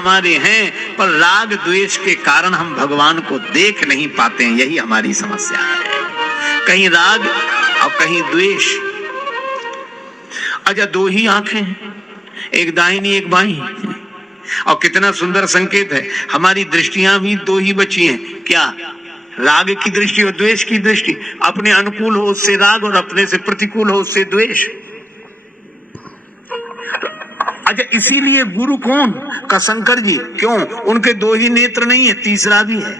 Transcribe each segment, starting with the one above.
हमारे हैं, पर राग द्वेष के कारण हम भगवान को देख नहीं पाते हैं। यही हमारी समस्या है, कहीं राग और कहीं द्वेष। अच्छा, दो ही आंखें हैं, एक दाहिनी एक बाईं, और कितना सुंदर संकेत है, हमारी दृष्टियां भी दो ही बची हैं। क्या? राग की दृष्टि और द्वेष की दृष्टि। अपने अनुकूल हो उससे राग और अपने से प्रतिकूल हो उससे द्वेष। अच्छा, इसीलिए गुरु कौन? का शंकर जी। क्यों? उनके दो ही नेत्र नहीं है, तीसरा भी है,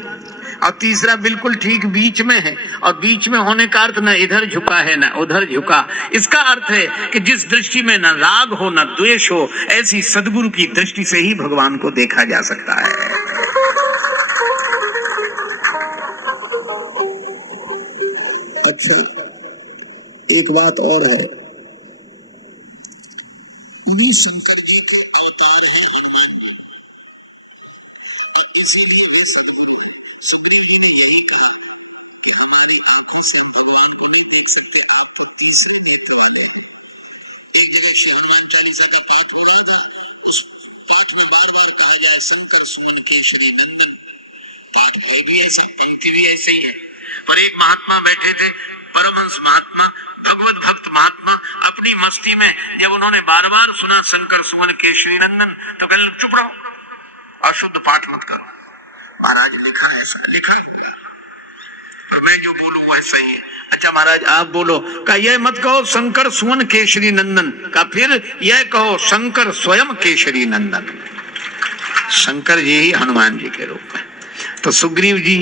और तीसरा बिल्कुल ठीक बीच में है। और बीच में होने का अर्थ न इधर झुका है न उधर झुका। इसका अर्थ है कि जिस दृष्टि में न राग हो न द्वेष हो, ऐसी सदगुरु की दृष्टि से ही भगवान को देखा जा सकता है। अच्छा, एक बात और है, और एक महात्मा बैठे थे, परमहंस महात्मा, भगवत भक्त महात्मा, अपनी मस्ती में जब उन्होंने बार बार सुना शंकर सुमन केशरी नंदन, तो कहने लगे चुप रहो, अशुद्ध पाठ मत करो, महाराज लिखा है, सब लिखा, और मैं जो बोलूं वह सही है। अच्छा महाराज आप बोलो। का यह मत कहो शंकर सुमन केशरी नंदन, का फिर यह कहो शंकर स्वयं केशरी नंदन। शंकर जी ही हनुमान जी के रूप में। तो सुग्रीव जी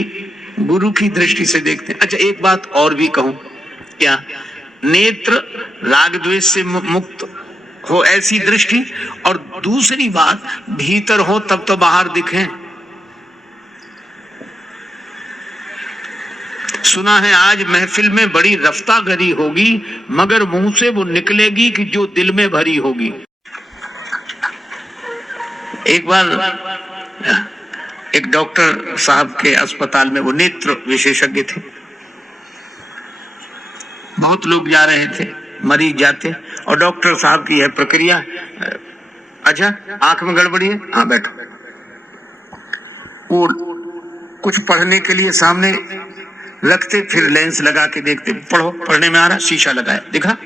गुरु की दृष्टि से देखते हैं। अच्छा, एक बात और भी कहूं, क्या? नेत्र राग द्वेष से मुक्त हो ऐसी दृष्टि, और दूसरी बात भीतर हो तब तो बाहर दिखे। सुना है आज महफिल में बड़ी रफ्तागरी होगी, मगर मुंह से वो निकलेगी कि जो दिल में भरी होगी। एक बार एक डॉक्टर साहब के अस्पताल में, वो नेत्र विशेषज्ञ थे, बहुत लोग जा रहे थे, मरीज जाते, और डॉक्टर साहब की है प्रक्रिया, अच्छा आंख में गड़बड़ी है, हाँ बैठो। वो कुछ पढ़ने के लिए सामने रखते, फिर लेंस लगा के देखते, पढ़ो, पढ़ने में आ रहा, शीशा लगाया, दिखा,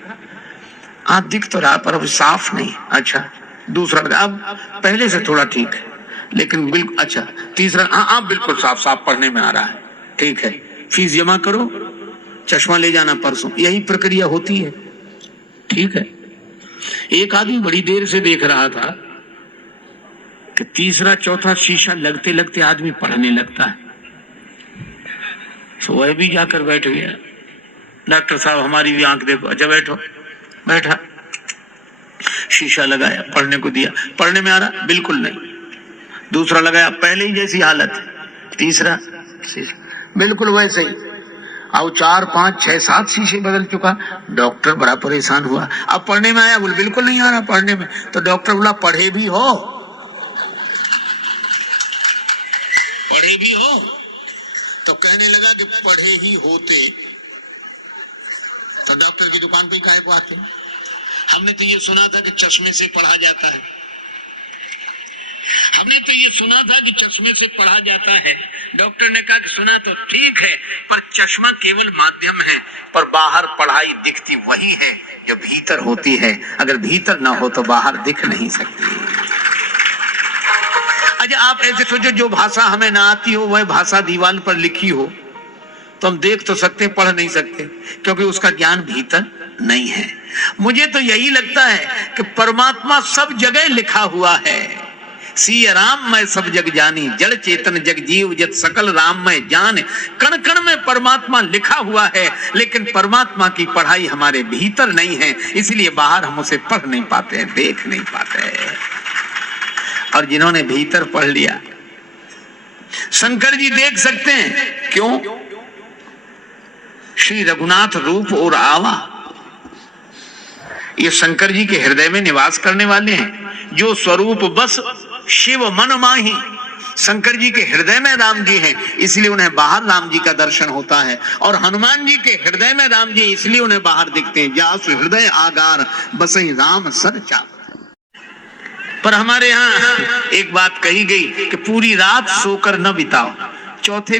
आंख दिख तो रहा पर अब साफ नहीं। अच्छा, दूसरा लगा, अब पहले से थोड़ा ठीक है, लेकिन बिल्कुल, अच्छा तीसरा, हाँ बिल्कुल साफ साफ पढ़ने में आ रहा है, ठीक है, फीस जमा करो, चश्मा ले जाना परसों। यही प्रक्रिया होती है, ठीक है। एक आदमी बड़ी देर से देख रहा था कि तीसरा चौथा शीशा लगते लगते आदमी पढ़ने लगता है, तो वह भी जाकर बैठ गया। डॉक्टर साहब हमारी भी आंख देखो। अच्छा बैठो, बैठा, शीशा लगाया, पढ़ने को दिया, पढ़ने में आ रहा, बिल्कुल नहीं। दूसरा लगाया, पहले ही जैसी हालत। तीसरा बिल्कुल वैसे ही। अब 4 5 6 7 शीशे बदल चुका। डॉक्टर बड़ा परेशान हुआ। अब पढ़ने में आया, बोल बिल्कुल नहीं आ रहा पढ़ने में। तो डॉक्टर बोला पढ़े भी हो, पढ़े भी हो? तो कहने लगा कि पढ़े ही होते तो डॉक्टर की दुकान पे ही काहे को आते? हमने तो ये सुना था कि चश्मे से पढ़ा जाता है, हमने तो ये सुना था कि चश्मे से पढ़ा जाता है। डॉक्टर ने कहा कि सुना तो ठीक है, पर चश्मा केवल माध्यम है, पर बाहर पढ़ाई दिखती वही है जो भीतर होती है। अगर भीतर ना हो तो बाहर दिख नहीं सकती। अच्छा आप ऐसे सोचो, जो भाषा हमें ना आती हो वह भाषा दीवार पर लिखी हो तो हम देख तो सकते, पढ़ नहीं सकते, क्योंकि उसका ज्ञान भीतर नहीं है। मुझे तो यही लगता है कि परमात्मा सब जगह लिखा हुआ है। सिय राम मैं सब जग जानी, जड़ चेतन जग जीव जत सकल राम मैं जान। कण कण में परमात्मा लिखा हुआ है, लेकिन परमात्मा की पढ़ाई हमारे भीतर नहीं है, इसलिए बाहर हम उसे पढ़ नहीं पाते हैं, देख नहीं पाते हैं। और जिन्होंने भीतर पढ़ लिया, शंकर जी देख सकते हैं। क्यों? श्री रघुनाथ रूप और आवा, ये शंकर जी के हृदय में निवास करने वाले हैं। जो स्वरूप बस शिव मन माही, शंकर जी के हृदय में राम जी हैं, इसलिए उन्हें बाहर राम जी का दर्शन होता है। और हनुमान जी के हृदय में राम जी, इसलिए उन्हें बाहर दिखते हैं। जासु हृदय आगार बसई राम सर चाप। पर हमारे यहाँ एक बात कही गई कि पूरी रात सोकर न बिताओ, चौथे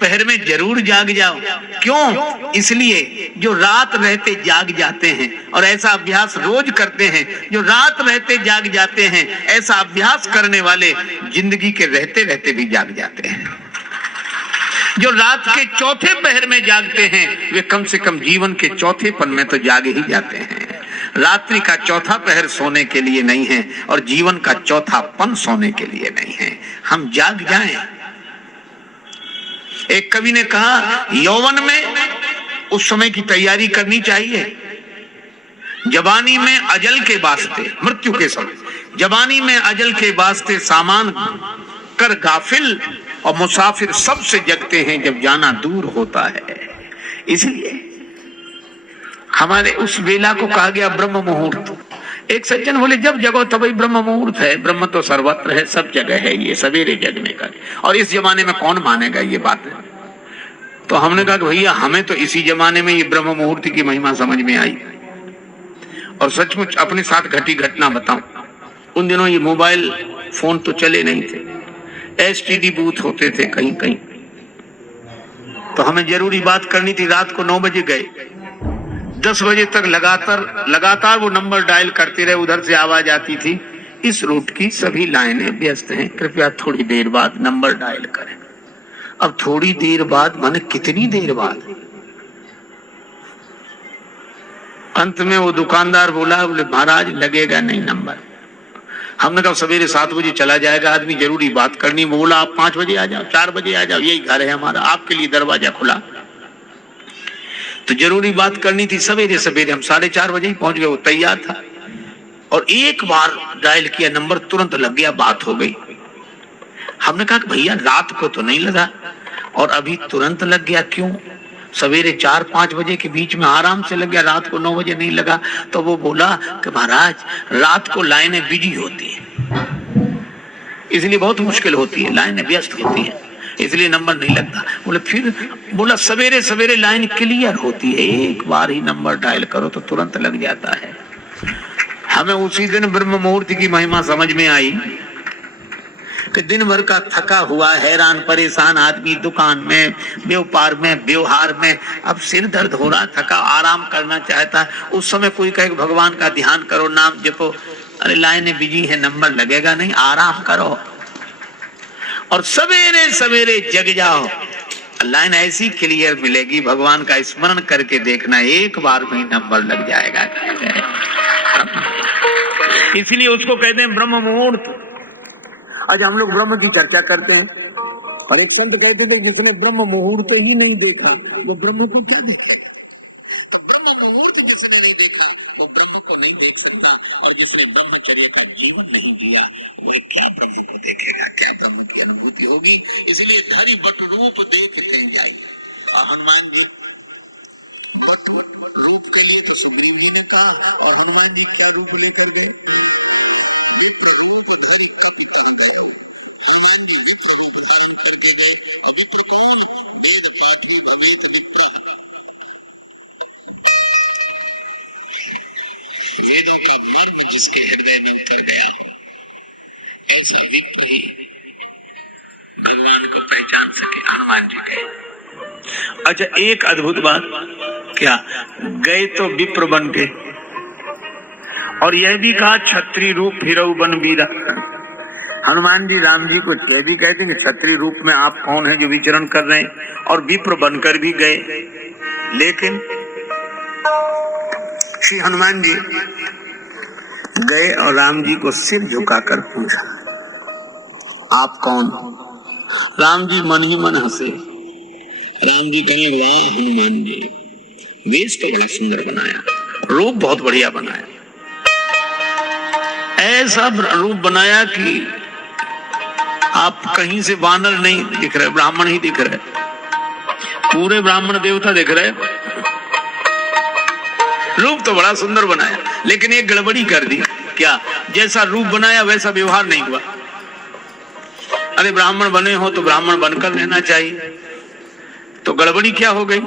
पहर में जरूर जाग जाओ। क्यों? इसलिए जो रात रहते जाग जाते हैं, और ऐसा अभ्यास रोज करते हैं, जो रात रहते जाग जाते हैं, ऐसा अभ्यास करने वाले जिंदगी के रहते रहते भी जाग जाते हैं। जो रात के चौथे पहर में जागते हैं वे कम से कम जीवन के चौथे पन में तो जाग ही जाते हैं। रात्रि का चौथा पहर सोने के लिए नहीं है और जीवन का चौथा पन सोने के लिए नहीं है। हम जाग जाएं। एक कवि ने कहा, यौवन में उस समय की तैयारी करनी चाहिए, जवानी में अजल के वास्ते, मृत्यु के समय जवानी में अजल के वास्ते सामान कर गाफिल, और मुसाफिर सबसे जगते हैं जब जाना दूर होता है। इसलिए हमारे उस वेला को कहा गया ब्रह्म मुहूर्त। एक सज्जन बोले, जब जगो तभी ब्रह्म मुहूर्त है। ब्रह्म तो सर्वत्र है, सब जगह है, ये सवेरे जगने का, और इस जमाने में कौन मानेगा ये बात है। तो हमने कहा कि भैया हमें तो इसी जमाने में ये ब्रह्म मुहूर्त की महिमा समझ में आई। और सचमुच अपने साथ घटी घटना बताऊं, उन दिनों ये मोबाइल फोन तो चले नहीं थे, एसटीडी बूथ होते थे कहीं कहीं। तो हमें जरूरी बात करनी थी, रात को 9 बजे गए, 10 बजे तक लगातार वो नंबर डायल करते रहे। उधर से आवाज आती थी, इस रूट की सभी लाइनें व्यस्त हैं, कृपया थोड़ी देर बाद नंबर डायल करें। अब थोड़ी देर बाद माने कितनी देर बाद? अंत में वो दुकानदार बोला, बोले महाराज लगेगा नहीं नंबर। हमने कहा सवेरे 7 बजे चला जाएगा आदमी, जरूरी बात करनी। बोला आप 5 बजे आ जाओ, 4 बजे आ जाओ, यही घर है हमारा, आपके लिए दरवाजा खुला। तो जरूरी बात करनी थी। सवेरे सवेरे हम 4:30 बजे ही पहुंच गए। वो तैयार था और एक बार डायल किया नंबर, तुरंत लग गया, बात हो गई। हमने कहा कि भैया रात को तो नहीं लगा और अभी तुरंत लग गया, क्यों? सवेरे 4-5 बजे के बीच में आराम से लग गया, रात को 9 बजे नहीं लगा। तो वो बोला कि महाराज रात को लाइनें बिजी होती हैं, इसलिए बहुत मुश्किल होती है, लाइनें व्यस्त होती हैं, इसलिए नंबर नहीं लगता। बोले फिर? बोला सवेरे सवेरे लाइन क्लियर होती है, एक बार ही नंबर डायल करो तो तुरंत लग जाता है। हमें उसी दिन ब्रह्म मुहूर्त की महिमा समझ में आई कि दिन भर का थका हुआ हैरान परेशान आदमी दुकान में, व्यापार में, व्यवहार में, अब सिर दर्द हो रहा, थका, आराम करना चाहता है। उस समय कोई कहे भगवान का ध्यान करो, नाम जपो, अरे लाइनें बिजी है, नंबर लगेगा नहीं, आराम करो और सवेरे सवेरे जग जाओ, लाइन ऐसी क्लियर मिलेगी। भगवान का स्मरण करके देखना, एक बार में नंबर लग जाएगा। इसलिए उसको कहते हैं ब्रह्म मुहूर्त। आज हम लोग ब्रह्म की चर्चा करते हैं और एक संत कहते थे जिसने ब्रह्म मुहूर्त ही नहीं देखा वो ब्रह्म को क्या देखे। तो ब्रह्म मुहूर्त जिसने नहीं देखा वो ब्रह्म को नहीं देख सकता, और जिसने ब्रह्मचर्य का जीवन नहीं जिया वो क्या ब्रह्म को देखेगा, क्या ब्रह्म की अनुभूति होगी। इसलिए धरि बट रूप देखते जाइए। हनुमान जी बट रूप के लिए तो सुग्रीव जी ने कहा, और हनुमान जी क्या रूप लेकर गए? हनुमान जी विप्र रूप धारण करके गए। और विप्र कौन? वेद पाठी भवेत विप्र, वेदों का मर्म जिसके हृदय में उतर गया, ऐसा विप्र ही भगवान को पहचान सके। हनुमान जी गए। अच्छा एक अद्भुत बात, क्या गए तो विप्र बन के, और यह भी कहा क्षत्रिय रूप फिरऊ बन वीरा। हनुमान जी राम जी को यह भी कहते हैं कि क्षत्रिय रूप में आप कौन है जो विचरण कर रहे हैं, और विप्र बनकर भी गए। लेकिन श्री हनुमान जी गए और राम जी को सिर झुकाकर पूछा, आप कौन? राम जी मन ही मन हंसे। राम जी कहने, वाह हनुमान जी, वेश तो बड़ा सुंदर बनाया, रूप बहुत बढ़िया बनाया, ऐसा रूप बनाया कि आप कहीं से वानर नहीं दिख रहे, ब्राह्मण ही दिख रहे, पूरे ब्राह्मण देवता दिख रहे। रूप तो बड़ा सुंदर बनाया, लेकिन एक गड़बड़ी कर दी। क्या? जैसा रूप बनाया वैसा व्यवहार नहीं हुआ। अरे ब्राह्मण बने हो तो ब्राह्मण बनकर रहना चाहिए, तो गड़बड़ी क्या हो गई?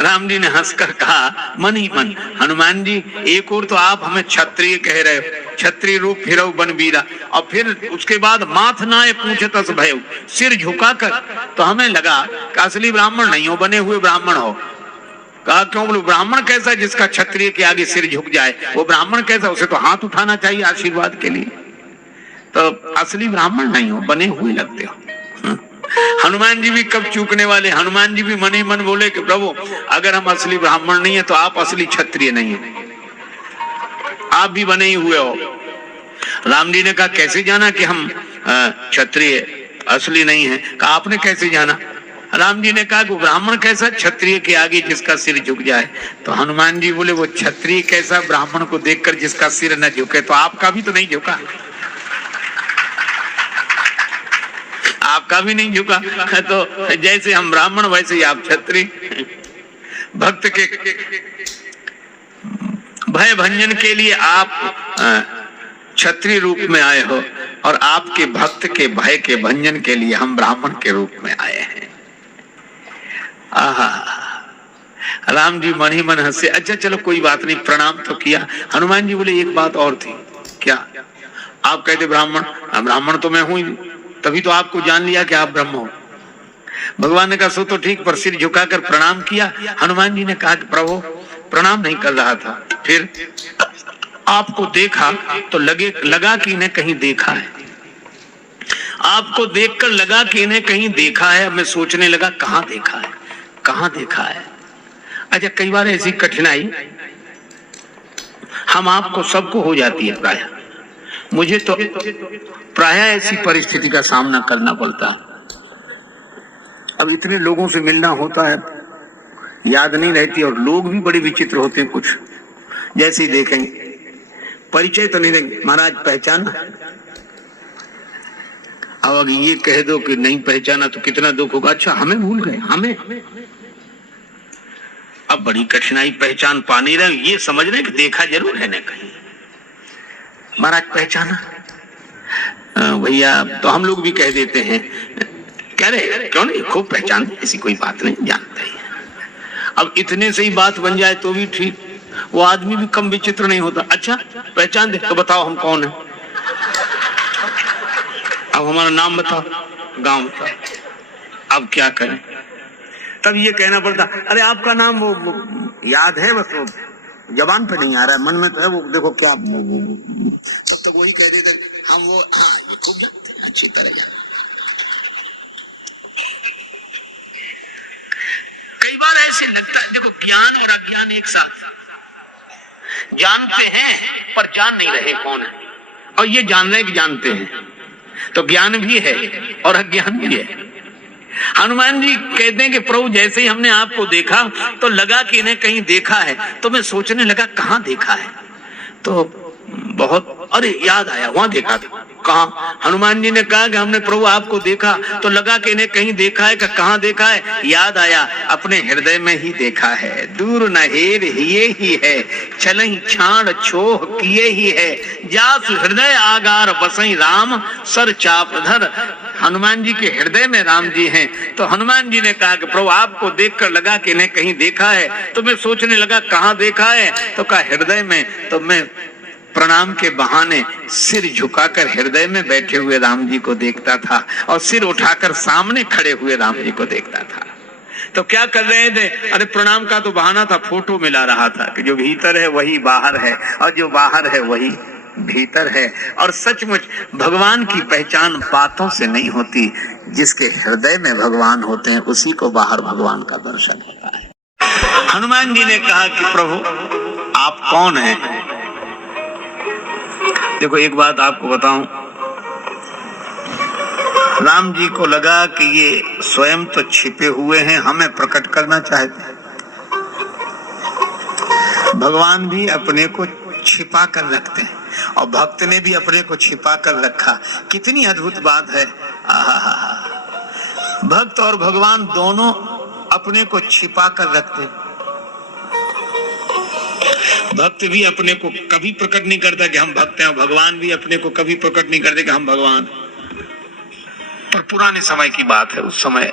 राम जी ने हंसकर कहा मन ही मन, हनुमान जी एक और तो आप हमें क्षत्रिय कह रहे हो, क्षत्रिय रूप फिरऊ बनवीरा। और फिर उसके बाद माथ नाय पूछतस भयऊ, सिर झुकाकर। तो हमें लगा कि असली ब्राह्मण नहीं हो, बने हुए ब्राह्मण हो। कहा क्यों? बोले ब्राह्मण कैसा जिसका क्षत्रिय के आगे सिर झुक जाए? वो ब्राह्मण कैसा? उसे तो हाथ उठाना चाहिए आशीर्वाद के लिए। तो असली ब्राह्मण नहीं हो, बने हुए लगते हो। हनुमान जी भी कब चूकने वाले। हनुमान जी भी मन ही मन बोले कि प्रभु अगर हम असली ब्राह्मण नहीं है तो आप असली क्षत्रिय नहीं है, आप भी बने ही हुए हो। राम जी ने कहा कैसे जाना कि हम क्षत्रिय असली नहीं है? कहा आपने कैसे जाना? राम जी ने कहा कि ब्राह्मण कैसा क्षत्रिय के आगे जिसका सिर झुक जाए? तो हनुमान जी बोले वो क्षत्रिय कैसा ब्राह्मण को देखकर जिसका सिर न झुके? तो आपका भी तो नहीं झुका, आपका भी नहीं झुका। तो जैसे हम ब्राह्मण वैसे ही आप क्षत्रिय। भक्त के भय भंजन के लिए आप क्षत्रिय रूप में आए हो, और आपके भक्त के भय के भंजन के लिए हम ब्राह्मण के रूप में आए हैं। आहा, राम जी मन ही मन हंसे। अच्छा चलो कोई बात नहीं, प्रणाम तो किया। हनुमान जी बोले एक बात और थी। क्या? आप कहते ब्राह्मण, ब्राह्मण तो मैं हूं, तभी तो आपको जान लिया कि आप ब्रह्म हो। भगवान ने कहा सो तो ठीक, पर सिर झुकाकर प्रणाम किया। हनुमान जी ने कहा कि प्रभु प्रणाम नहीं कर रहा था, फिर आपको देखा तो लगा कि इन्हें कहीं देखा है। आपको देखकर लगा कि इन्हें कहीं देखा है। मैं सोचने लगा कहां देखा है, कहां देखा है। अच्छा कई बार ऐसी कठिनाई हम आपको सबको हो जाती है, प्राय मुझे तो प्राय ऐसी परिस्थिति का सामना करना पड़ता। अब इतने लोगों से मिलना होता है, याद नहीं रहती, और लोग भी बड़े विचित्र होते हैं। कुछ जैसे ही देखेंगे, परिचय तो नहीं देंगे, महाराज पहचाना। अब अगर ये कह दो कि नहीं पहचाना तो कितना दुख होगा। अच्छा हमें भूल गए, हमें। अब बड़ी कठिनाई, पहचान पा नहीं रहे, ये समझ रहे कि देखा जरूर है ना कहीं। महाराज पहचाना भैया, तो हम लोग भी कह देते हैं, कह रहे क्यों नहीं, खूब पहचान, ऐसी कोई बात नहीं, जानते ही। अब इतने से ही बात बन जाए तो भी ठीक, वो आदमी भी कम विचित्र नहीं होता। अच्छा पहचान दे तो बताओ हम कौन है, अब हमारा नाम बताओ, गांव बताओ। अब क्या करें? तब ये कहना पड़ता अरे आपका नाम वो याद है, बस वो जबान पे नहीं आ रहा है, मन में तो है, वो देखो क्या। तब तक वही कह देते हम वो, हाँ ये खूब जानते हैं, अच्छी तरह जानते। कई बार ऐसे लगता है, देखो ज्ञान और अज्ञान एक साथ, जानते हैं पर जान नहीं रहे कौन है, और ये जान रहे कि जानते हैं, तो ज्ञान भी है और अज्ञान भी है। हनुमान जी कहते हैं कि प्रभु जैसे ही हमने आपको देखा तो लगा कि इन्हें कहीं देखा है। तो मैं सोचने लगा कहां देखा है, तो बहुत, अरे याद आया, वहां देखा था। कहा? हनुमान जी ने कहा कि हमने प्रभु आपको देखा तो लगा कि इन्हें कहीं देखा है। कहां देखा है? याद आया, अपने हृदय में ही देखा है। दूर न हेर ये ही है, चलहि छाड़ छोह किए ही है, जासु हृदय आगार बसई राम, सर चापधर। हनुमान जी के हृदय में राम जी हैं। तो हनुमान जी ने कहा कि प्रभु आपको देखकर लगा कि इन्हें कहीं देखा है। तो मैं सोचने लगा कहां देखा है, तो कहा हृदय में। तो मैं प्रणाम के बहाने सिर झुकाकर हृदय में बैठे हुए राम जी को देखता था, और सिर उठाकर सामने खड़े हुए राम जी को देखता था। तो क्या कर रहे थे? अरे प्रणाम का तो बहाना था, फोटो मिला रहा था कि जो भीतर है वही बाहर है, और जो बाहर है वही भीतर है। और सचमुच भगवान की पहचान बातों से नहीं होती, जिसके हृदय में भगवान होते हैं उसी को बाहर भगवान का दर्शन होता है। हनुमान जी ने कहा कि प्रभु आप कौन हैं? देखो एक बात आपको बताऊं, राम जी को लगा कि ये स्वयं तो छिपे हुए हैं, हमें प्रकट करना चाहते हैं। भगवान भी अपने को छिपा कर रखते हैं, और भक्त ने भी अपने को छिपा कर रखा। कितनी अद्भुत बात है। भक्त और भगवान दोनों अपने को छिपा कर रखते हैं। भक्त भी अपने को कभी प्रकट नहीं करता कि हम भक्त हैं, भगवान भी अपने को कभी प्रकट नहीं करते कि हम भगवान। पर पुराने समय की बात है, उस समय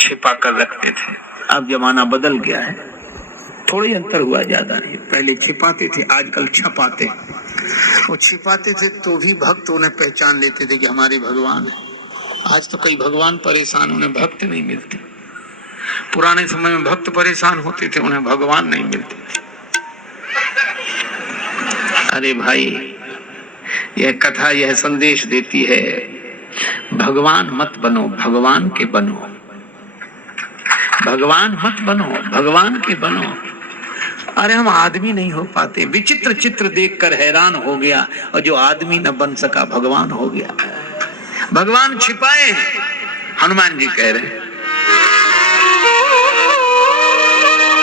छिपा कर रखते थे। अब जमाना बदल गया है, थोड़ी अंतर हुआ, ज्यादा नहीं। पहले छिपाते थे, आजकल छपाते। वो छिपाते थे तो भी भक्त उन्हें पहचान लेते थे कि हमारे भगवान है। आज तो कई भगवान परेशान, उन्हें भक्त नहीं मिलते। पुराने समय में भक्त परेशान होते थे, उन्हें भगवान नहीं मिलते थे। अरे भाई, यह कथा यह संदेश देती है, भगवान मत बनो, भगवान के बनो। भगवान मत बनो, भगवान के बनो। अरे हम आदमी नहीं हो पाते, विचित्र चित्र देखकर हैरान हो गया, और जो आदमी न बन सका भगवान हो गया। भगवान छिपाए, हनुमान जी कह रहे हैं।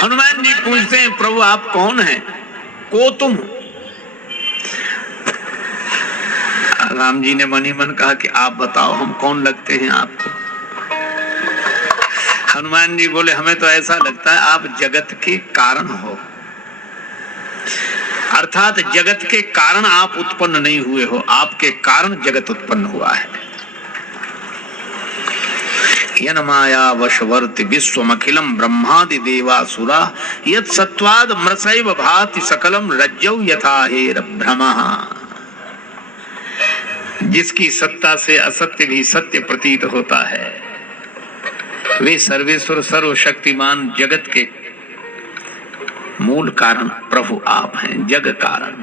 हनुमान जी पूछते हैं, प्रभु आप कौन हैं? को तुम? राम जी ने मन ही मन कहा कि आप बताओ हम कौन लगते हैं आपको? हनुमान जी बोले, हमें तो ऐसा लगता है आप जगत के कारण हो, अर्थात जगत के कारण आप उत्पन्न नहीं हुए हो, आपके कारण जगत उत्पन्न हुआ है। यन माया वशवर्ति विश्वमखिलम ब्रह्मादि देवासुरा यत् सत्वाद मृषैव भाति सकलम रज्जौ यथा हेर भ्रमः। जिसकी सत्ता से असत्य भी सत्य प्रतीत होता है, वे सर्वेश्वर सर्वशक्तिमान जगत के मूल कारण प्रभु आप हैं, जग कारण।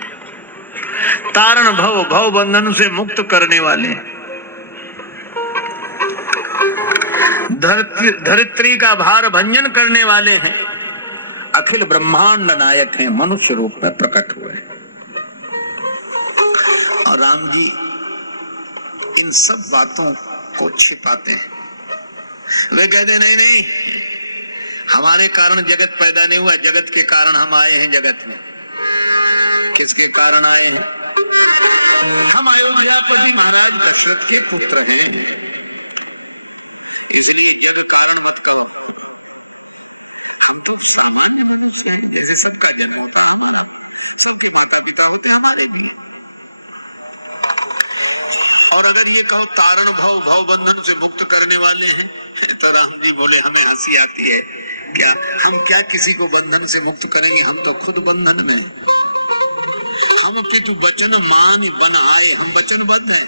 तारण भव, भव बंधन से मुक्त करने वाले, धरित्री का भार भंजन करने वाले हैं, अखिल ब्रह्मांड नायक हैं, मनुष्य रूप में प्रकट हुए। और राम जी इन सब बातों को छिपाते हैं। वे कहते नहीं नहीं, हमारे कारण जगत पैदा नहीं हुआ, जगत के कारण हम आए हैं जगत में। किसके कारण आए हैं? हम अयोध्यापति महाराज दशरथ के पुत्र हैं, इसलिए जग कारण मत करो। अब तो सामान्य मनुष्य है, जैसे सबका जन्म होता है हमारा, सबके माता पिता होते हैं हमारे भी। और अगर ये कहो तारण भाव, भाव बंधन से मुक्त करने वाले हैं, तो राम जी बोले हमें हंसी आती है। क्या हम क्या किसी को बंधन से मुक्त करेंगे? हम तो खुद बंधन में। हम पितु वचन मान बन आए, हम वचनबद्ध हैं,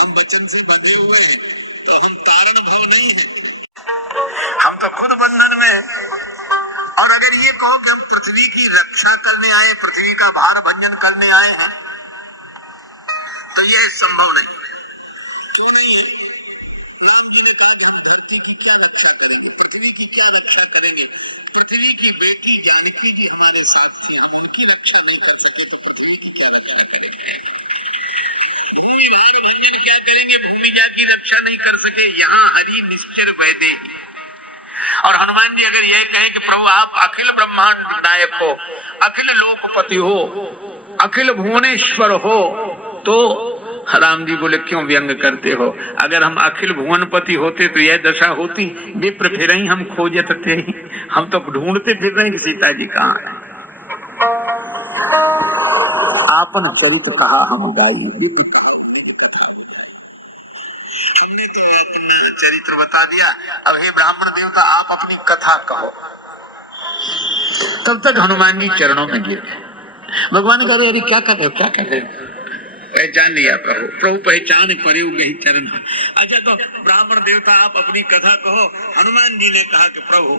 हम वचन से बंधे हुए हैं, तो हम तारण भाव नहीं है, हम तो खुद बंधन में। और अगर ये कहो कि हम पृथ्वी की रक्षा करने आए, पृथ्वी का भार भंजन करने आए हैं, तो ये संभव नहीं है। पृथ्वी की बेटी जानकी जी हमारे साथ थी, उनकी रक्षा नहीं कर सके, क्या करेंगे? भूमिजा की रक्षा नहीं कर सके, यहाँ हरि निश्चर वैदे। और हनुमान जी अगर यह कहें कि प्रभु आप अखिल ब्रह्मांड नायक हो, अखिल लोकपति हो, अखिल भुवनेश्वर हो, तो राम जी बोले क्यों व्यंग करते हो? अगर हम अखिल भुवनपति होते तो यह दशा होती? विप्र फिर ही हम खोजत थे, हम तो ढूंढते फिर रहे कि सीता जी कहाँ है। आपन चरित कहा हम गाई, चरित्र बता दिया। अब हे ब्राह्मण देवता आप अपनी कथा कहो। तब तक हनुमान जी चरणों में गिरे। भगवान कह रहे अरे क्या कर रहे हो, क्या कर रहे हो? पहचान लिया प्रभु, प्रभु पहचान परे गई चरण। अच्छा तो ब्राह्मण देवता आप अपनी कथा कहो। हनुमान जी ने कहा कि प्रभु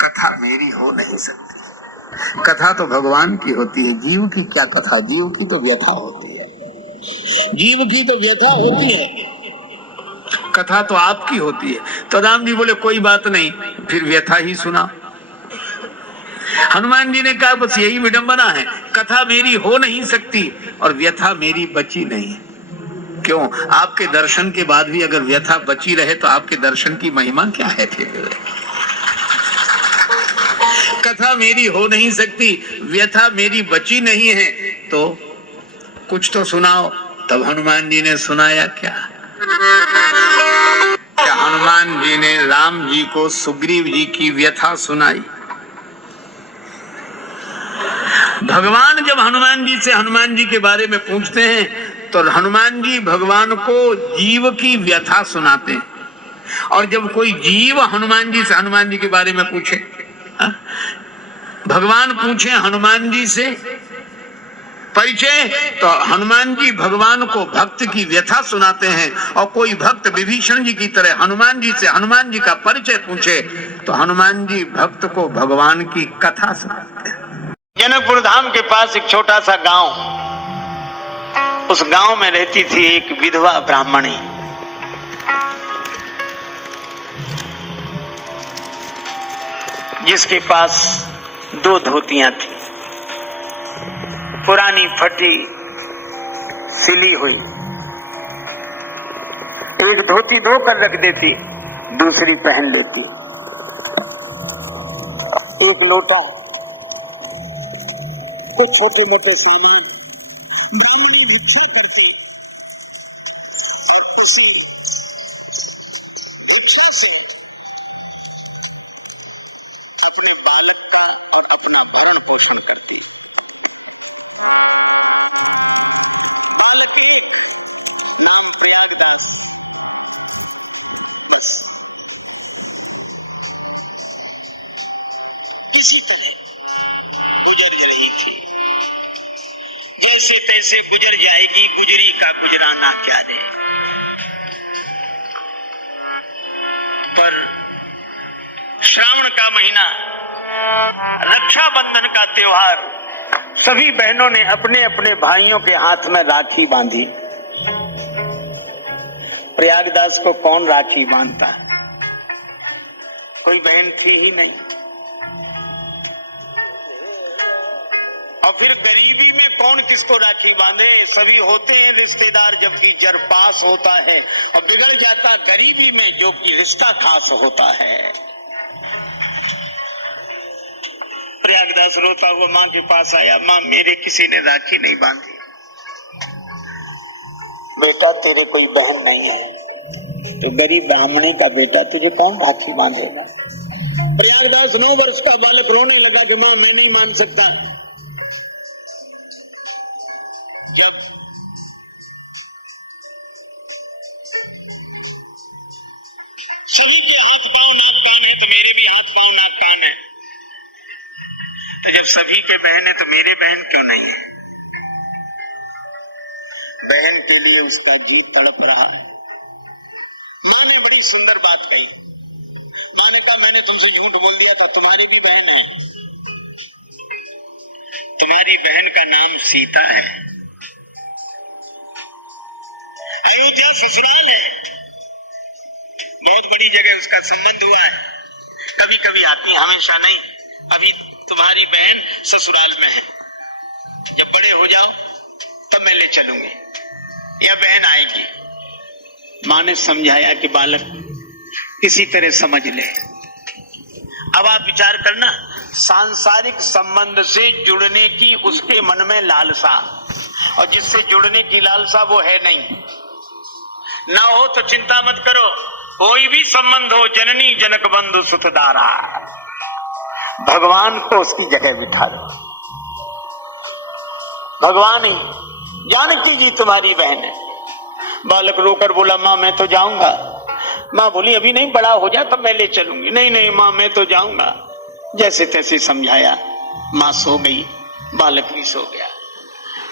कथा मेरी हो नहीं सकती, कथा तो भगवान की होती है, जीव की क्या कथा? जीव की तो व्यथा होती है, जीव की तो व्यथा होती है, कथा तो आपकी होती है। तो राम जी बोले कोई बात नहीं, फिर व्यथा ही सुना। हनुमान जी ने कहा बस यही विडंबना है, कथा मेरी हो नहीं सकती और व्यथा मेरी बची नहीं। क्यों? आपके दर्शन के बाद भी अगर व्यथा बची रहे तो आपके दर्शन की महिमा क्या है? फिर कथा मेरी हो नहीं सकती, व्यथा मेरी बची नहीं है, तो कुछ तो सुनाओ। तब हनुमान जी ने सुनाया क्या? हनुमान जी ने राम जी को सुग्रीव जी की व्यथा सुनाई। भगवान जब हनुमान जी से हनुमान जी के बारे में पूछते हैं तो हनुमान जी भगवान को जीव की व्यथा सुनाते हैं, और जब कोई जीव हनुमान जी से हनुमान जी के बारे में पूछे, भगवान पूछे हनुमान जी से परिचय तो हनुमान जी भगवान को भक्त की व्यथा सुनाते हैं, और कोई भक्त विभीषण जी की तरह हनुमान जी से हनुमान जी का परिचय पूछे तो हनुमान जी भक्त को भगवान की कथा सुनाते हैं। जनकपुर धाम के पास एक छोटा सा गांव, उस गांव में रहती थी एक विधवा ब्राह्मणी। जिसके पास 2 धोतियां थी, पुरानी फटी सिली हुई। एक धोती धोकर रख देती, दूसरी पहन लेती। एक लोटा, कुछ छोटे मोटे सामान, जैसे तैसे गुजर जाएगी, गुजरी का गुजराना क्या दे। पर श्रावण का महीना, रक्षाबंधन का त्योहार, सभी बहनों ने अपने अपने भाइयों के हाथ में राखी बांधी। प्रयागदास को कौन राखी बांधता है? कोई बहन थी ही नहीं। और फिर गरीबी में कौन किसको राखी बांधे? सभी होते हैं रिश्तेदार, जबकि जर पास होता है, और बिगड़ जाता गरीबी में जो कि रिश्ता खास होता है। प्रयागदास रोता हुआ माँ के पास आया, माँ मेरे किसी ने राखी नहीं बांधी। बेटा तेरे कोई बहन नहीं है, तो गरीब ब्राह्मणी का बेटा, तुझे कौन राखी बांधेगा? प्रयागदास 9 वर्ष का बालक रोने लगा कि माँ मैं नहीं मान सकता। जब सभी के हाथ पांव नाक कान है तो मेरे भी हाथ पांव नाक कान है, तो जब सभी के बहन है तो मेरे बहन क्यों नहीं है? बहन के लिए उसका जी तड़प रहा है। माँ ने बड़ी सुंदर बात कही। माँ ने कहा मैंने तुमसे झूठ बोल दिया था, तुम्हारी भी बहन है। तुम्हारी बहन का नाम सीता है। अयोध्या ससुराल है, बहुत बड़ी जगह उसका संबंध हुआ है। कभी कभी आती, हमेशा नहीं। अभी तुम्हारी बहन ससुराल में है, जब बड़े हो जाओ तब मैं ले चलूंगी, या बहन आएगी। माँ ने समझाया कि बालक किसी तरह समझ ले। अब आप विचार करना, सांसारिक संबंध से जुड़ने की उसके मन में लालसा, और जिससे जुड़ने की लालसा वो है नहीं। ना हो तो चिंता मत करो, कोई भी संबंध हो, जननी जनक बंधु सुतदारा, भगवान को उसकी जगह बिठा दो। भगवान ही, जानकी जी तुम्हारी बहन है। बालक रोकर बोला माँ मैं तो जाऊंगा। माँ बोली अभी नहीं, बड़ा हो जाए तब मैं ले चलूंगी। नहीं नहीं माँ मैं तो जाऊंगा। जैसे तैसे समझाया, माँ सो गई, बालक भी सो गया।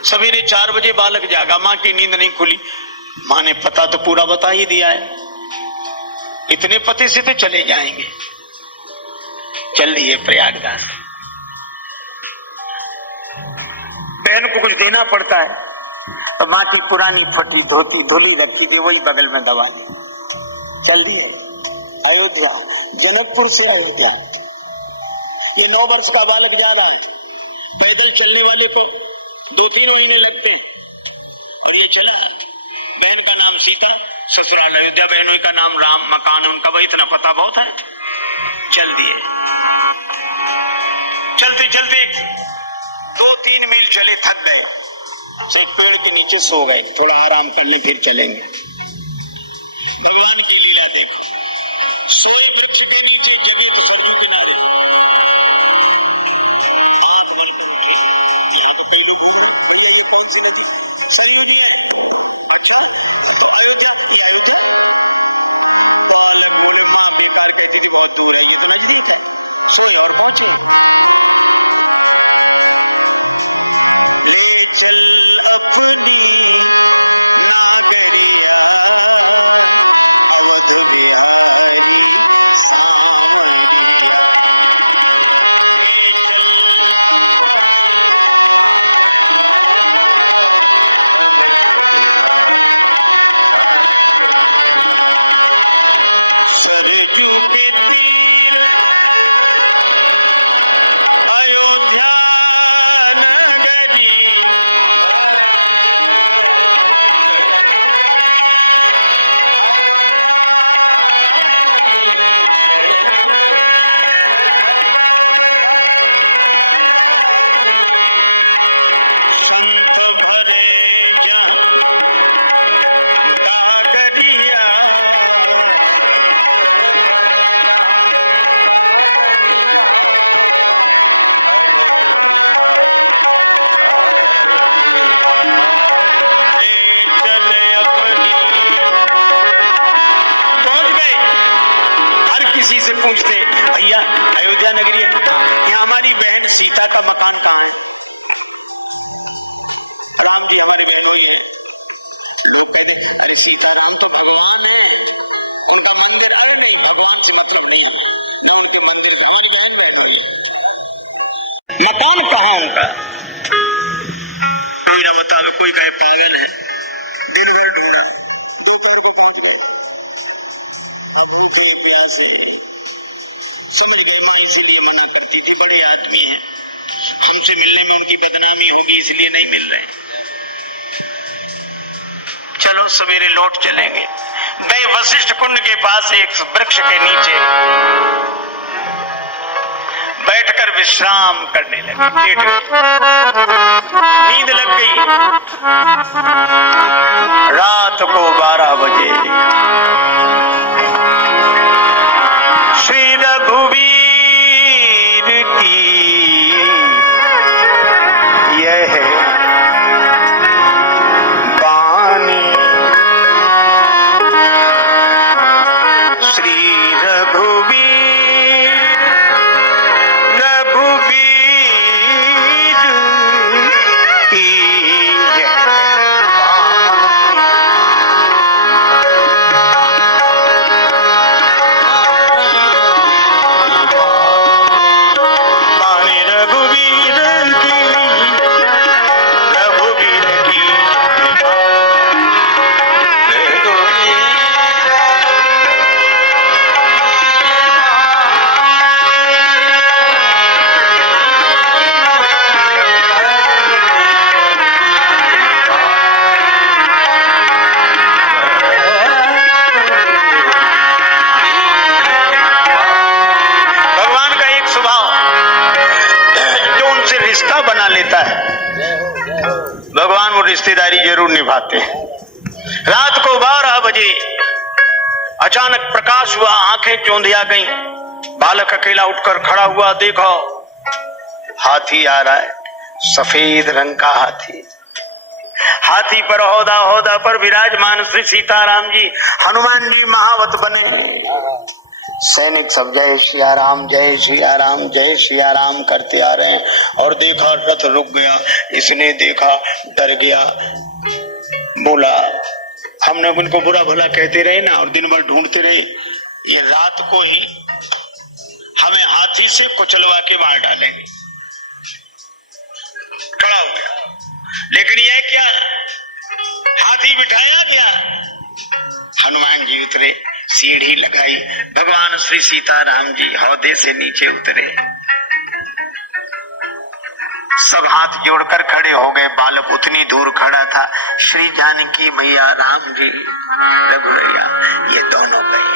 सवेरे 4 बजे बालक जागा, माँ की नींद नहीं खुली। माँ ने पता तो पूरा बता ही दिया है, इतने पते से तो चले जाएंगे। चल दिए प्रयागराज। बहन को कुछ देना पड़ता है, तो माँ की पुरानी फटी धोती धुली रखी थी, वही बगल में दबा। चल दिए अयोध्या, जनकपुर से अयोध्या। ये 9 वर्ष का बालक जा रहा है। पैदल चलने वाले को 2-3 महीने लगते हैं, और ये चला। बहन का नाम सीता, ससुराल अयोध्या, बहनों का नाम राम, मकान उनका वही, इतना पता बहुत है। चल दिए। चलते चलते 2-3 मील चले, थक गए, सब पेड़ के नीचे सो गए। थोड़ा आराम कर ले फिर चलेंगे। भगवान की लीला देखो, 100 वृक्ष के नीचे जगह तो सरयू किनारे, आप मेरे को लिखे, यहाँ तो कई लोग घूम रहे, ये कौन सी नदी? सरयू नहीं है। अच्छा, अयोध्या बोले माँ बेकार कहती थी बहुत दूर है, ये तो नदी था। सो और पहुंच गए। ये चल अरे सीताराम तो भगवान है, उनका मंदिर है नहीं, भगवान से मतलब नहीं, न उनके मंदिर हमारी बहन नहीं मंदिर। मकान कहाँ उनका? कोई ना बतावे, कोई कहे पागल है। हमसे मिलने में उनकी बदनामी होगी, इसलिए नहीं मिल रहे। चलो सवेरे लौट चलेंगे। मैं वशिष्ठ कुंड के पास एक वृक्ष के नीचे बैठकर विश्राम करने लगे, लेट गए। नींद लग गई। रात को 12 बजे श्री रघुवीर की यह बानी, श्री रघुवीर की यह बानी, रघुवीर की, रघुवीर की भगवान का एक स्वभाव जो उनसे रिश्ता बना लेता है, भगवान वो रिश्तेदारी जरूर निभाते हैं। रात को 12 बजे अचानक प्रकाश हुआ, आंखें चौंधिया गईं। बालक अकेला उठकर खड़ा हुआ, देखो हाथी आ रहा है, सफेद रंग का हाथी। हाथी पर होदा पर विराजमान श्री सीताराम जी, हनुमान जी महावत बने। सैनिक सब जय सिया राम, जय सिया राम, जय सिया राम करते आ रहे हैं। और देखा रथ रुक गया, इसने देखा डर गया, बोला हमने उनको बुरा भला कहते रहे ना और दिन भर ढूंढते रहे, ये रात को ही हमें हाथी से कुचलवा के मार डालेंगे। खड़ा हो गया, लेकिन यह क्या, हाथी बिठाया गया। हनुमान जी उतरे, सीढ़ी लगाई, भगवान श्री सीताराम जी हौदे से नीचे उतरे, सब हाथ जोड़कर खड़े हो गए। बालक उतनी दूर खड़ा था। श्री जानकी मैया, राम जी, रघुरैया, ये दोनों गए।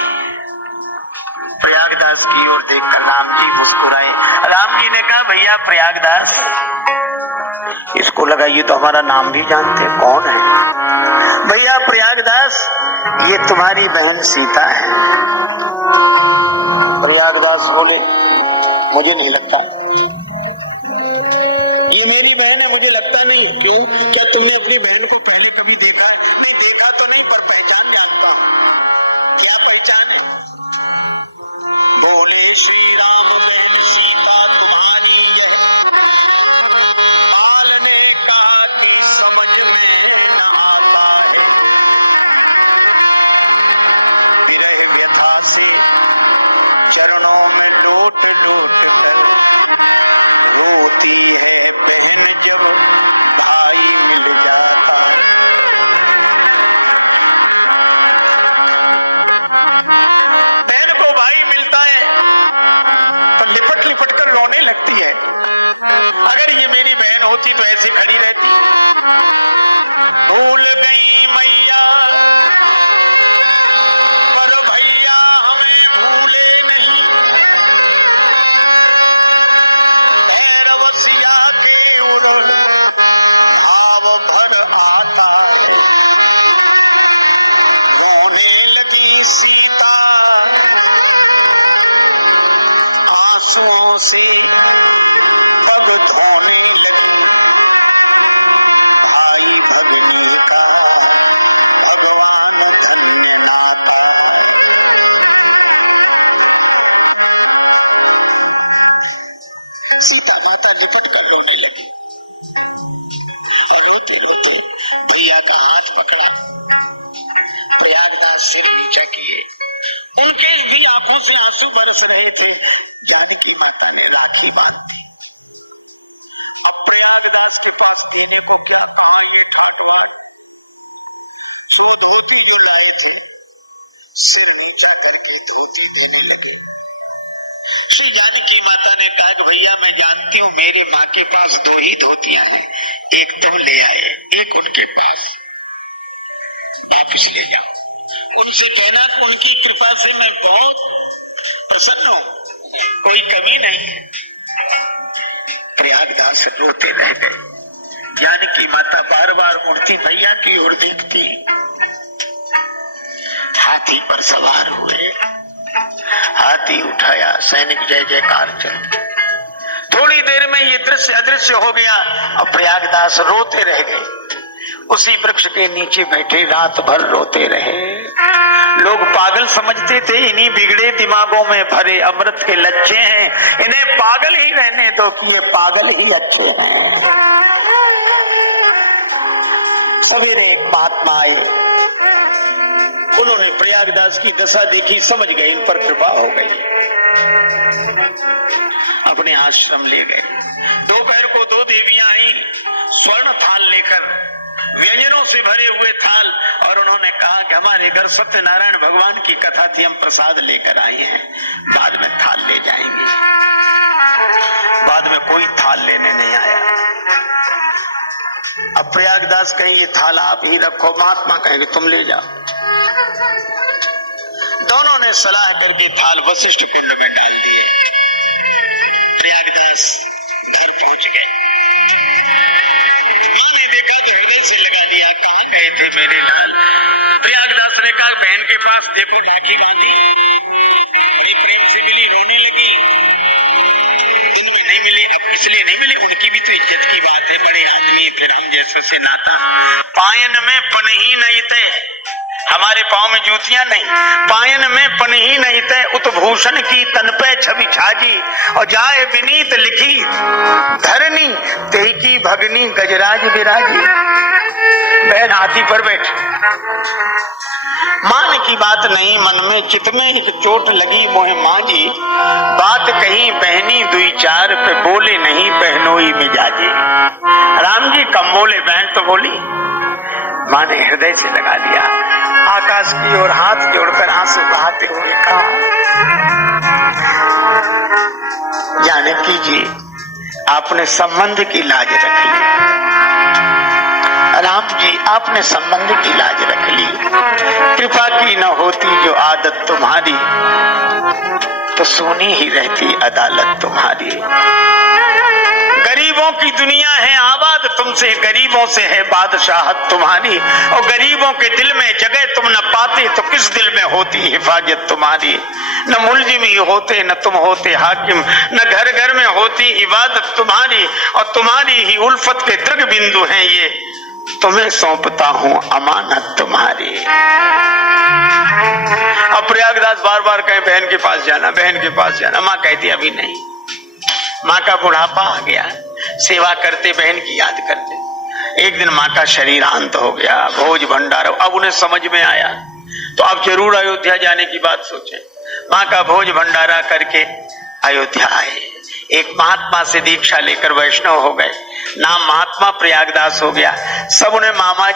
प्रयागदास की ओर देखकर राम जी मुस्कुराए। राम जी ने कहा, भैया प्रयागदास, इसको लगा ये तो हमारा नाम भी जानते, कौन है? भैया प्रयागदास, ये तुम्हारी बहन सीता है। प्रयागदास बोले, मुझे नहीं लगता ये मेरी बहन है, मुझे लगता नहीं। क्यों? क्या तुमने अपनी बहन को पहले कभी देखा है? नहीं, देखा तो नहीं, पर पहचान जानता हूं। क्या पहचान है? बोले श्री राम, बहन सीता तुम्हारी यह, पालने का की समझ में न आता है, विरह व्यथा से चरणों में लोट लोट कर रोती है बहन जब भाई मिल जाता। बहन को भाई मिलता है तो लिपट लिपट कर रोने लगती है। अगर ये मेरी बहन होती तो ऐसी खड़ी रहती। भूल गई मैया पर भैया हमें भूले नहीं, भैरवसिया के उर भाव भर आता, रोने लगी सीता आंसुओं से पग धोने लगी, भाई भगनी का भगवान धन्य नाता। सीता माता लिपट कर रोने लगी और रोते रोते भैया का हाथ पकड़ा। सिर नीचा किए। उनके भी आंखों से आंसू बरस रहे थे। जानकी माता ने राखी बांध दी। अब प्रयागराज के पास देने को क्या कहा, ये ठाकुर जो धोती जो लाए थे, सिर नीचा करके धोती देने लगे। श्री जानकी माता ने कहा कि भैया मैं जानती हूँ मेरी माँ के पास 2 ही धोतियां हैं, एक तुम ले आए, एक उनके पास, वापिस ले जाओ। उनसे कहना उनकी कृपा से मैं बहुत प्रसन्न हूँ, कोई कमी नहीं है। प्रयागदास रोते रह गए। जानकी माता बार बार मुड़ती भैया की ओर देखती। हाथी पर सवार हुए, हाथी उठाया, सैनिक जय जयकार चल। थोड़ी देर में ये दृश्य अदृश्य हो गया और प्रयागदास रोते रह गए। उसी वृक्ष के नीचे बैठे रात भर रोते रहे। लोग पागल समझते थे, इन्हीं बिगड़े दिमागों में भरे अमृत के लच्छे हैं, इन्हें पागल ही रहने दो कि ये पागल ही अच्छे हैं। सवेरे एक महात्मा आए, उन्होंने प्रयागदास की दशा देखी, समझ गए इन पर कृपा हो गई, अपने आश्रम ले गए। दोपहर को 2 देवियां आई स्वर्ण थाल लेकर, व्यंजनों से भरे हुए थाल, और उन्होंने कहा कि हमारे घर सत्यनारायण भगवान की कथा थी, हम प्रसाद लेकर आए हैं, बाद में थाल ले जाएंगे। बाद में कोई थाल लेने नहीं आया। अब प्रयागदास कहें ये थाल आप ही रखो, महात्मा कहेंगे तुम ले जाओ। दोनों ने सलाह करके थाल वशिष्ठ कुंड में डाल दिए। प्रयागदास घर पहुंच गए। मां ने देखा तो हृदय से लगा दिया, कहाँ गए थे मेरे लाल। प्रयागदास ने कहा बहन के पास देखो राखी बांधी, बड़ी प्रेम से मिली, रोने लगी। दिन में नहीं मिली, अब इसलिए नहीं मिली, उनकी भी तो इज्जत की बात है, बड़े आदमी फिर हम जैसे से नाता। पायन में पनही नहीं थे, हमारे पांव में जूतियां नहीं, पायन में पनही नहीं थे, उत्भूषण की तन पे छवि छाजी, और जाए विनीत लिखी धरनी तेई की भगनी गजराज विराजी। बहन हाथी पर बैठी, मान की बात नहीं, मन में चित में एक चोट लगी मोहे माँ जी, बात कही बहनी 2-4 पे बोले नहीं बहनोई मिजाजी। राम जी कम बोले, बहन तो बोली। माँ ने हृदय से लगा लिया, आकाश की ओर हाथ जोड़कर आंसू बहाते हुए कहा, जानकी जी आपने संबंध की लाज रख ली, राम जी आपने संबंध की लाज रख ली। कृपा की न होती जो आदत तुम्हारी, तो सुनी ही रहती अदालत तुम्हारी। गरीबों की दुनिया है आबाद तुमसे, गरीबों से है बादशाहत तुम्हारी, और गरीबों के दिल में जगह तुम न पाते, तो किस दिल में होती हिफाजत तुम्हारी। न मुलजिम ही होते, न तुम होते हाकिम, न घर घर में होती इबादत तुम्हारी, और तुम्हारी ही उल्फत के दृग बिंदु हैं ये, तुम्हें सौंपता हूँ अमानत तुम्हारी। अब प्रयागदास बार बार कहे बहन के पास जाना, बहन के पास जाना। माँ कहती अभी नहीं, माँ का बुढ़ापा आ गया, सेवा करते बहन की याद करते। एक दिन माँ का शरीर अंत हो गया, भोज भंडारा, अब उन्हें समझ में आया तो अब जरूर अयोध्या जाने की बात सोचे। माँ का भोज भंडारा करके अयोध्या आए। एक महात्मा से दीक्षा लेकर वैष्णव हो गए, नाम महात्मा प्रयागदास हो गया। सब उन्हें मामा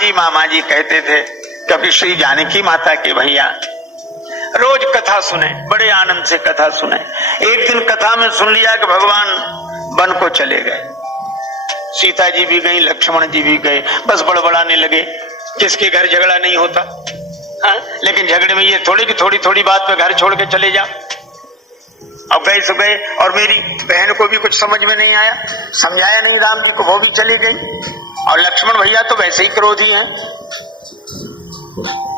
जी कहते थे, क्योंकि श्री जानकी माता के भैया रोज कथा सुने, बड़े आनंद से कथा सुने। एक दिन कथा में सुन लिया कि भगवान वन को चले गए, सीता जी भी गई, लक्ष्मण जी भी गए, बस बड़बड़ाने लगे, किसके घर झगड़ा नहीं होता। हाँ? लेकिन झगड़े में ये थोड़ी कि थोड़ी थोड़ी बात पे घर छोड़ के चले जाओ। अब गए सो गए, और मेरी बहन को भी कुछ समझ में नहीं आया, समझाया नहीं राम जी को, वो भी चली गई। और लक्ष्मण भैया तो वैसे ही क्रोधी हैं।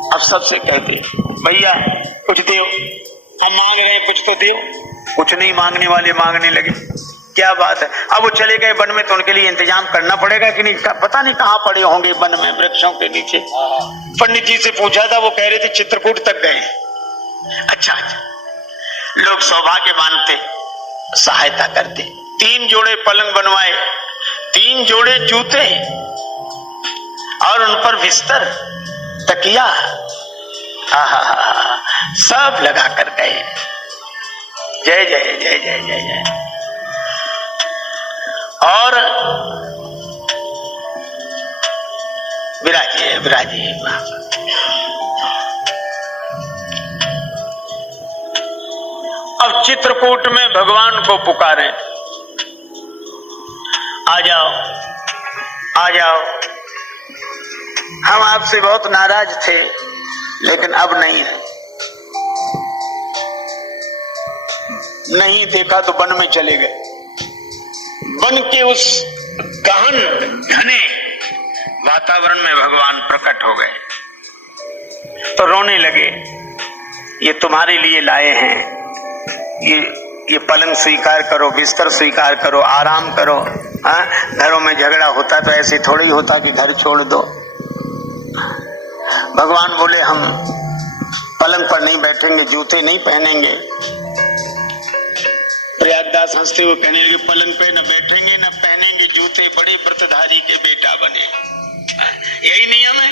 अब सबसे कहते भैया कुछ दो, हम मांग रहे हैं कुछ तो दो। कुछ नहीं मांगने वाले मांगने लगे, क्या बात है। अब वो चले गए वन में, तो उनके लिए इंतजाम करना पड़ेगा कि नहीं, पता नहीं कहाँ पड़े होंगे वन में, वृक्षों के नीचे। पंडित जी से पूछा था, वो कह रहे थे चित्रकूट तक गए। अच्छा, लोग सौभाग्य मानते, सहायता करते। 3 जोड़े पलंग बनवाए, 3 जोड़े जूते, और उन पर बिस्तर, तकिया, आहा, सब लगा कर गए। जय जय जय जय जय जय। और विराजिए विराजिए। अब चित्रकूट में भगवान को पुकारें, आ जाओ आ जाओ। हम आपसे बहुत नाराज थे लेकिन अब नहीं है। नहीं देखा तो वन में चले गए। वन के उस गहन घने वातावरण में भगवान प्रकट हो गए तो रोने लगे। ये तुम्हारे लिए लाए हैं, ये पलंग स्वीकार करो, बिस्तर स्वीकार करो, आराम करो। हाँ, घरों में झगड़ा होता तो ऐसे थोड़ी होता कि घर छोड़ दो। भगवान बोले हम पलंग पर नहीं बैठेंगे, जूते नहीं पहनेंगे। प्रयागदास हंसते हुए कहने लगे, पलंग पे न बैठेंगे न पहनेंगे जूते, बड़े व्रतधारी के बेटा बने। यही नियम है।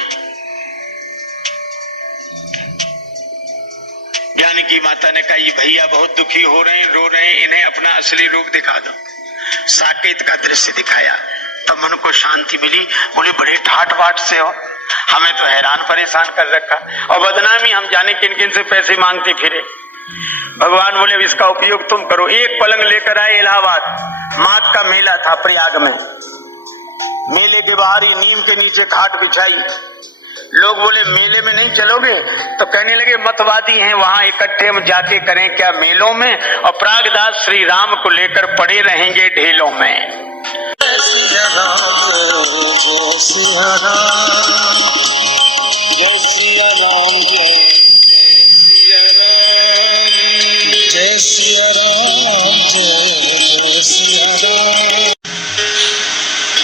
जानकी माता ने कहा, ये भैया बहुत दुखी हो रहे हैं, रो रहे हैं, इन्हें अपना असली रूप दिखा दो। साकेत का दृश्य दिखाया तब मन को शांति मिली। बोले बड़े ठाट बाट से हो, हमें तो हैरान परेशान कर रखा, और बदनामी हम जाने किन किन से पैसे मांगते फिरे। भगवान बोले इसका उपयोग तुम करो। एक पलंग लेकर आए इलाहाबाद। माघ का मेला था प्रयाग में। मेले के बाहर ही नीम के नीचे खाट बिछाई। लोग बोले मेले में नहीं चलोगे? तो कहने लगे मतवादी हैं, वहां इकट्ठे हम जाके करें क्या मेलों में, और प्रागदास श्री राम को लेकर पड़े रहेंगे ढेलों में।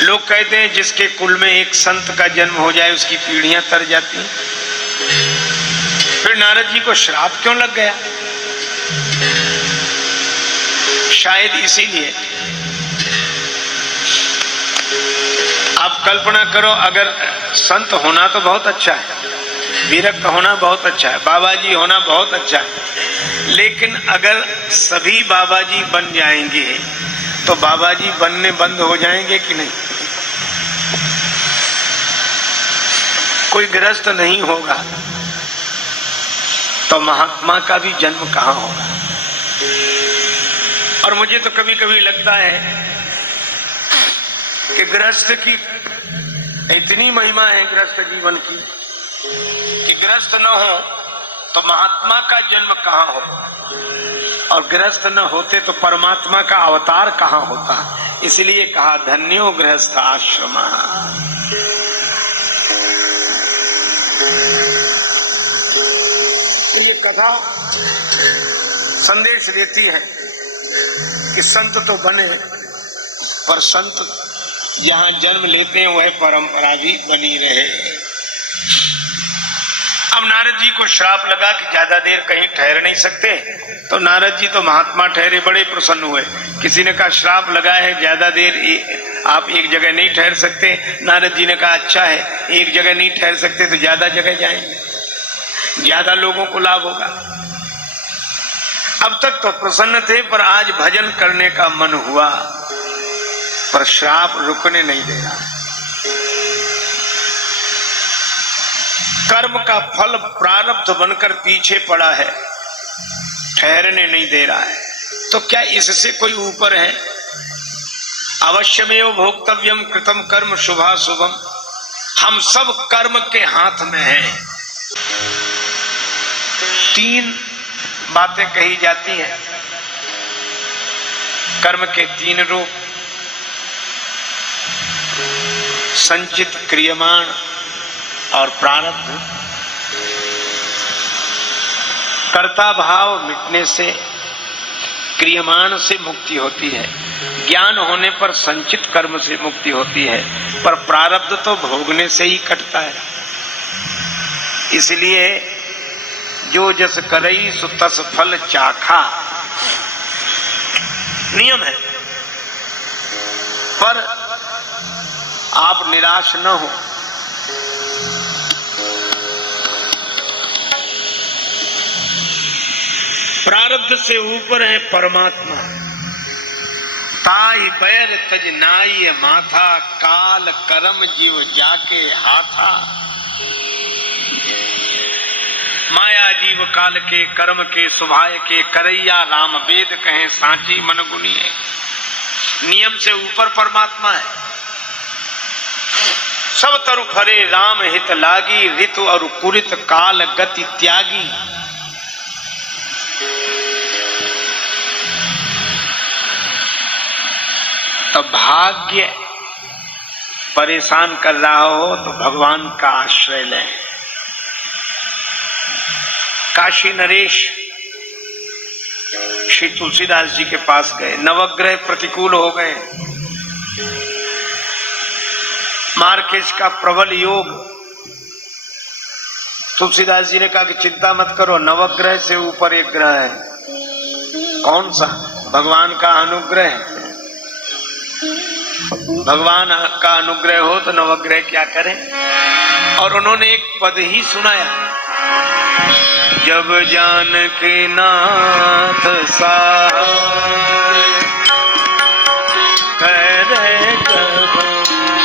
लोग कहते हैं जिसके कुल में एक संत का जन्म हो जाए उसकी पीढ़ियां तर जाती हैं। फिर नारद जी को श्राप क्यों लग गया? शायद इसीलिए। आप कल्पना करो, अगर संत होना तो बहुत अच्छा है, विरक्त होना बहुत अच्छा है, बाबा जी होना बहुत अच्छा है, लेकिन अगर सभी बाबा जी बन जाएंगे तो बाबा जी बनने बंद हो जाएंगे कि नहीं? कोई गृहस्थ नहीं होगा तो महात्मा का भी जन्म कहां होगा? और मुझे तो कभी कभी लगता है कि गृहस्थ की इतनी महिमा है गृहस्थ जीवन की कि गृहस्थ न हो तो महात्मा का जन्म कहां हो, और गृहस्थ न होते तो परमात्मा का अवतार कहां होता। इसलिए कहा धन्यो गृहस्थ आश्रम। ये कथा संदेश देती है कि संत तो बने, पर संत जहां जन्म लेते हैं वह परंपरा भी बनी रहे। अब नारद जी को श्राप लगा कि ज्यादा देर कहीं ठहर नहीं सकते, तो नारद जी तो महात्मा ठहरे, बड़े प्रसन्न हुए। किसी ने कहा श्राप लगा है, ज्यादा देर आप एक जगह नहीं ठहर सकते। नारद जी ने कहा अच्छा है, एक जगह नहीं ठहर सकते तो ज्यादा जगह जाएंगे, ज्यादा लोगों को लाभ होगा। अब तक तो प्रसन्न थे, पर आज भजन करने का मन हुआ, पर श्राप रुकने नहीं दे रहा। कर्म का फल प्रारब्ध बनकर पीछे पड़ा है, ठहरने नहीं दे रहा है। तो क्या इससे कोई ऊपर है? अवश्यमेव भोक्तव्यम कृतम कर्म शुभाशुभम। हम सब कर्म के हाथ में हैं। 3 बातें कही जाती हैं। कर्म के 3 रूप, संचित, क्रियमाण और प्रारब्ध। कर्ता भाव मिटने से क्रियमाण से मुक्ति होती है, ज्ञान होने पर संचित कर्म से मुक्ति होती है, पर प्रारब्ध तो भोगने से ही कटता है। इसलिए जो जस करई सो तस फल चाखा नियम है। पर आप निराश न हो। प्रारब्ध से ऊपर है परमात्मा। ताई बैर तज नाई माथा, काल करम जीव जाके हाथा। माया जीव काल के कर्म के सुभाय के करैया, राम वेद कहे सांची मन गुनिए। नियम से ऊपर परमात्मा है। सब तरु फरे राम हित लागी, ऋतु और कुरित काल गति त्यागी। तो भाग्य परेशान कर रहा हो तो भगवान का आश्रय लें। काशी नरेश श्री तुलसीदास जी के पास गए, नवग्रह प्रतिकूल हो गए, मार्केश का प्रबल योग। तुलसीदास जी ने कहा कि चिंता मत करो, नवग्रह से ऊपर एक ग्रह है। कौन सा? भगवान का अनुग्रह। भगवान का अनुग्रह हो तो नवग्रह क्या करें। और उन्होंने एक पद ही सुनाया, जब जानकी नाथ सहाय करे, जब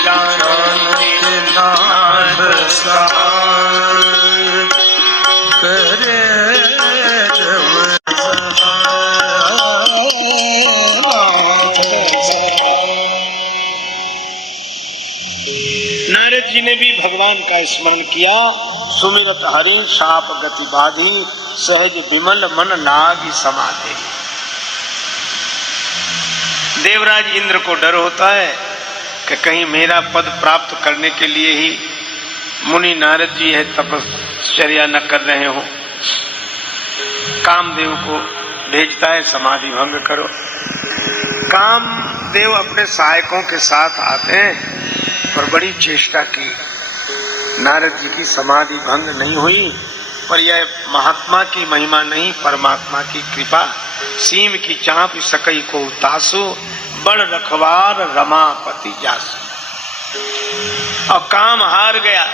जानकी नाथ सहाय करे, नारद जी ने भी भगवान का स्मरण किया। सुमिरत हरि शाप गति बाधी, सहज विमल मन लागी समाधि। देवराज इंद्र को डर होता है कि कहीं मेरा पद प्राप्त करने के लिए ही मुनि नारद जी है तपश्चर्या न कर रहे हो। कामदेव को भेजता है, समाधि भंग करो। कामदेव अपने सहायकों के साथ आते हैं और बड़ी चेष्टा की, नारद जी की समाधि भंग नहीं हुई। पर यह महात्मा की महिमा नहीं, परमात्मा की कृपा। सीम की चाँप सकई को तासु, बड़ रखवार रमापति जासु। और काम हार गया।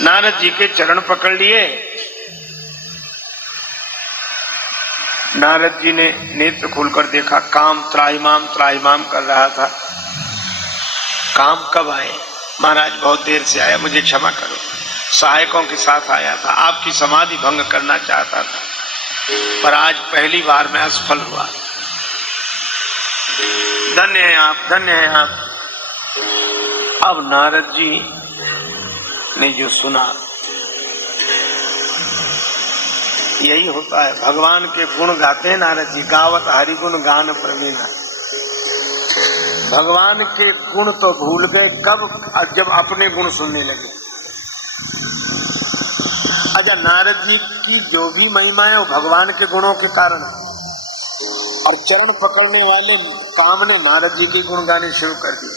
नारद जी के चरण पकड़ लिए। नारद जी ने नेत्र खोलकर देखा, काम त्राहिमाम त्राहिमाम कर रहा था। काम कब आए? महाराज बहुत देर से आया, मुझे क्षमा करो, सहायकों के साथ आया था, आपकी समाधि भंग करना चाहता था, पर आज पहली बार में असफल हुआ। धन्य है आप, धन्य है आप। अब नारद जी ने जो सुना, यही होता है। भगवान के गुण गाते हैं नारद जी, गावत हरि गुण गान प्रवीण। भगवान के गुण तो भूल गए कब? जब अपने गुण सुनने लगे। अच्छा, नारद जी की जो भी महिमा है वो भगवान के गुणों के कारण, और चरण पकड़ने वाले काम ने नारद जी के गुण गाने शुरू कर दिए।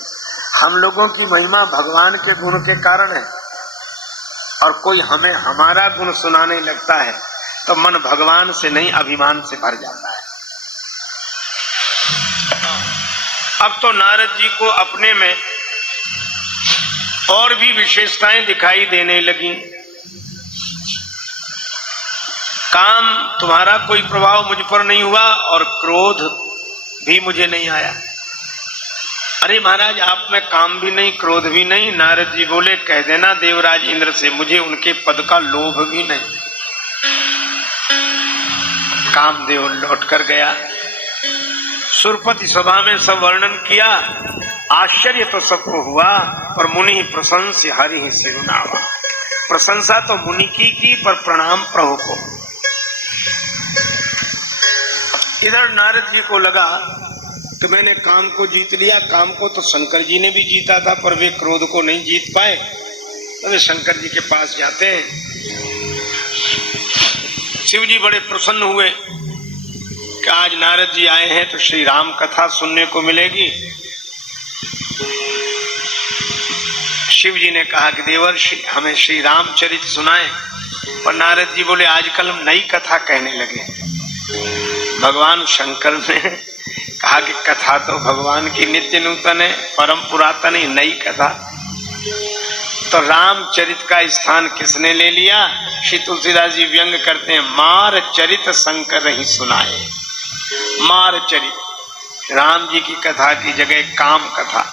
हम लोगों की महिमा भगवान के गुण के कारण है, और कोई हमें हमारा गुण सुनाने लगता है तो मन भगवान से नहीं अभिमान से भर जाता है। अब तो नारद जी को अपने में और भी विशेषताएं दिखाई देने लगी। काम तुम्हारा कोई प्रभाव मुझ पर नहीं हुआ और क्रोध भी मुझे नहीं आया। अरे महाराज, आप में काम भी नहीं, क्रोध भी नहीं। नारद जी बोले, कह देना देवराज इंद्र से, मुझे उनके पद का लोभ भी नहीं। कामदेव लौट कर गया। सुरपति सभा में सब वर्णन किया। आश्चर्य तो सबको हुआ, पर मुनि प्रशंस्य हरि ही सिरुनावा। प्रशंसा तो मुनि की पर प्रणाम प्रभु को। इधर नारद जी को लगा कि मैंने काम को जीत लिया। काम को तो शंकर जी ने भी जीता था, पर वे क्रोध को नहीं जीत पाए। तो वे शंकर जी के पास जाते हैं। शिव जी बड़े प्रसन्न हुए कि आज नारद जी आए हैं तो श्री राम कथा सुनने को मिलेगी। शिव जी ने कहा कि देवर्षि, हमें श्री रामचरित सुनाएं। पर नारद जी बोले, आजकल हम नई कथा कहने लगे। भगवान शंकर ने कहा कि कथा तो भगवान की नित्य नूतन है, परम पुरातन है, नई कथा तो रामचरित का स्थान किसने ले लिया? श्री तुलसीदास जी व्यंग करते हैं, मार चरित शंकर ही सुनाए। मार चरित राम जी की कथा की जगह काम कथा।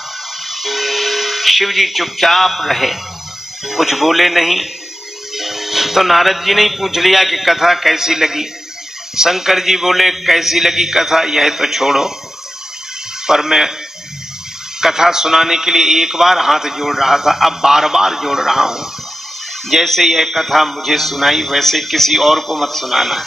शिव जी चुपचाप रहे, कुछ बोले नहीं। तो नारद जी ने पूछ लिया कि कथा कैसी लगी। शंकर जी बोले, कैसी लगी कथा यह तो छोड़ो, पर मैं कथा सुनाने के लिए एक बार हाथ जोड़ रहा था, अब बार बार जोड़ रहा हूं। जैसे यह कथा मुझे सुनाई वैसे किसी और को मत सुनाना।